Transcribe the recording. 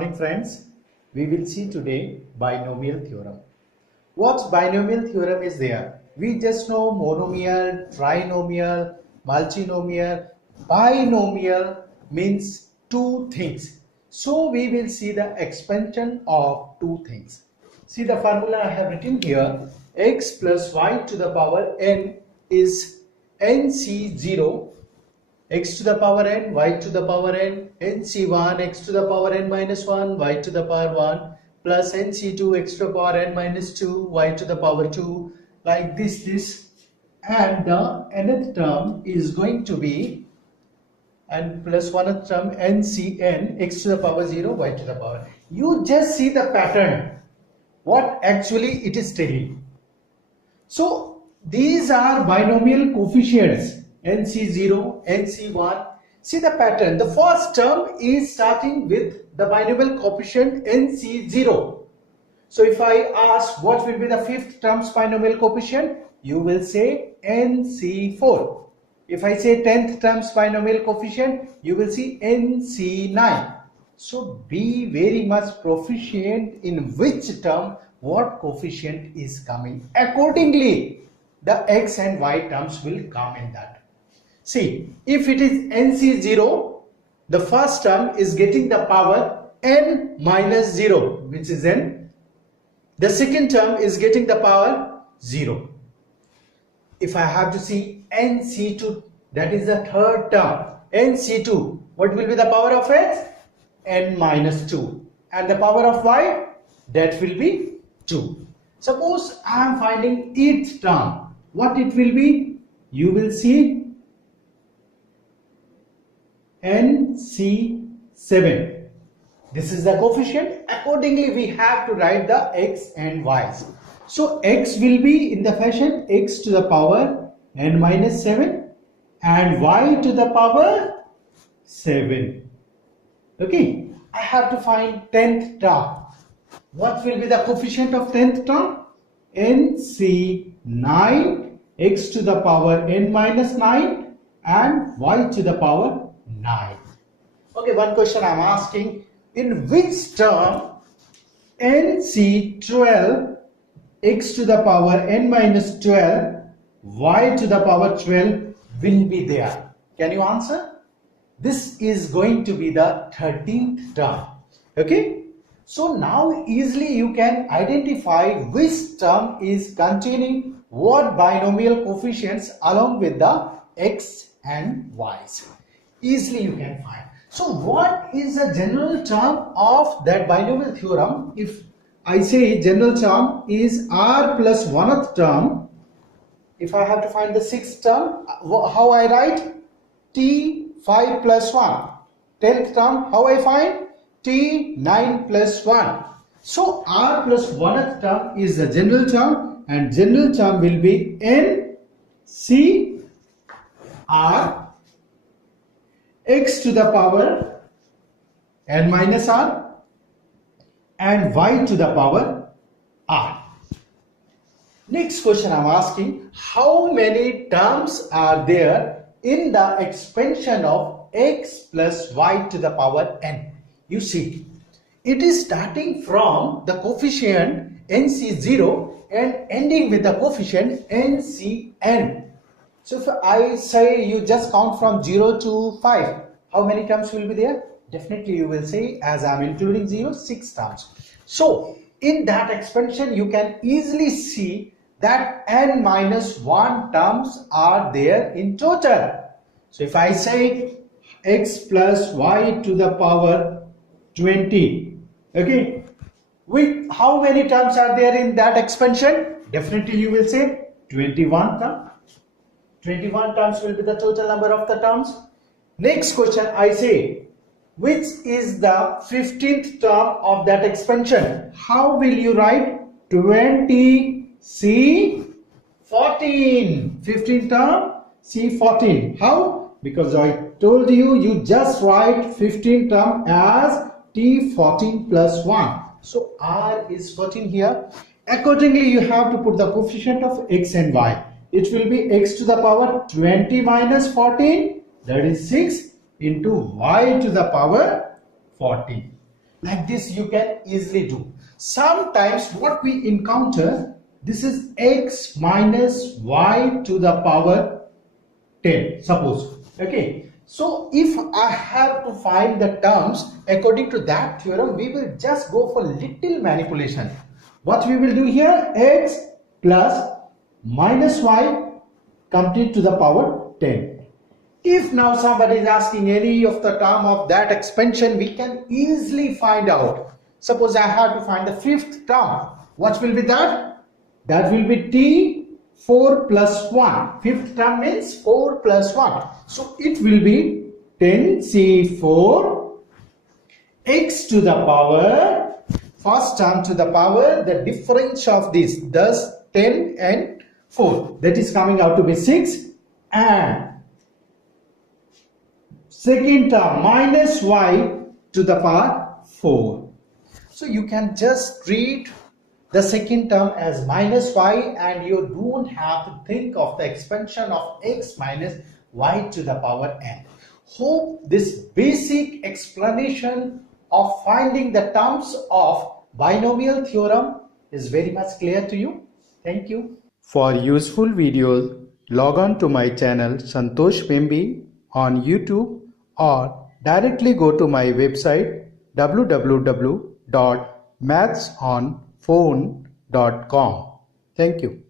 morning friends. We will see today binomial theorem. What binomial theorem is there? We just know monomial, trinomial, multinomial. Binomial means two things. So we will see the expansion of two things. See the formula I have written here. X plus y to the power n is nc0. X to the power n, y to the power n, nc1, x to the power n minus 1, y to the power 1, plus nc2, x to the power n minus 2, y to the power 2, like this. And the nth term is going to be, and plus one term ncn, x to the power 0, y to the power. You just see the pattern, what actually it is telling. So these are binomial coefficients. nc0, nc1. See the pattern. The first term is starting with the binomial coefficient nc0. So if I ask what will be the fifth term's binomial coefficient, you will say nc4. If I say 10th term's binomial coefficient, you will see nc9. So be very much proficient in which term what coefficient is coming. Accordingly, the x and y terms will come in that. See, if it is nc0, the first term is getting the power n minus 0, which is n. The second term is getting the power 0. If I have to see nc2, that is the third term. nc2, what will be the power of x? n minus 2. And the power of y? That will be 2. Suppose I am finding ith term. What it will be? You will see nc7. This is the coefficient. Accordingly, we have to write the x and y's. So x will be in the fashion x to the power n minus 7 and y to the power 7. Okay, I have to find 10th term. What will be the coefficient of 10th term? nc9, x to the power n minus 9 and y to the power 9. Okay, one question I am asking, in which term nc12, x to the power n minus 12, y to the power 12 will be there? Can you answer? This is going to be the 13th term. Okay, so now easily you can identify which term is containing what binomial coefficients along with the x and y's. Easily you can find. So what is the general term of that binomial theorem? If I say general term is r plus 1th term, if I have to find the 6th term, how I write? t5 plus 1. 10th term, how I find? t9 plus 1. So r plus 1th term is the general term, and general term will be n c r x to the power n minus r and y to the power r. Next question I am asking, how many terms are there in the expansion of x plus y to the power n? You see, it is starting from the coefficient nc0 and ending with the coefficient ncn. So if I say you just count from 0 to 5, how many terms will be there? Definitely you will say, as I am including 0, 6 terms. So in that expansion you can easily see that n minus 1 terms are there in total. So if I say x plus y to the power 20, okay, with how many terms are there in that expansion? Definitely you will say 21 terms. 21 terms will be the total number of the terms. Next question I say, which is the 15th term of that expansion? How will you write? 20c14. 15th term c14. How? Because I told you, you just write 15th term as t14 plus 1. So r is 14 here. Accordingly, you have to put the coefficient of x and y. It will be x to the power 20 minus 14, that is 6, into y to the power 14. Like this you can easily do. Sometimes what we encounter, this is x minus y to the power 10, suppose. Okay, so if I have to find the terms according to that theorem, we will just go for little manipulation. What we will do here, x plus minus y complete to the power 10. If now somebody is asking any of the term of that expansion, we can easily find out. Suppose I have to find the fifth term. What will be that? That will be t 4 plus 1. Fifth term means 4 plus 1. So it will be 10c4 x to the power, first term to the power, the difference of this, thus 10 and 4. That is coming out to be 6, and second term minus y to the power 4. So you can just treat the second term as minus y, and you don't have to think of the expansion of x minus y to the power n. Hope this basic explanation of finding the terms of binomial theorem is very much clear to you. Thank you. For useful videos, log on to my channel Santosh Membi on YouTube, or directly go to my website www.mathsonphone.com. Thank you.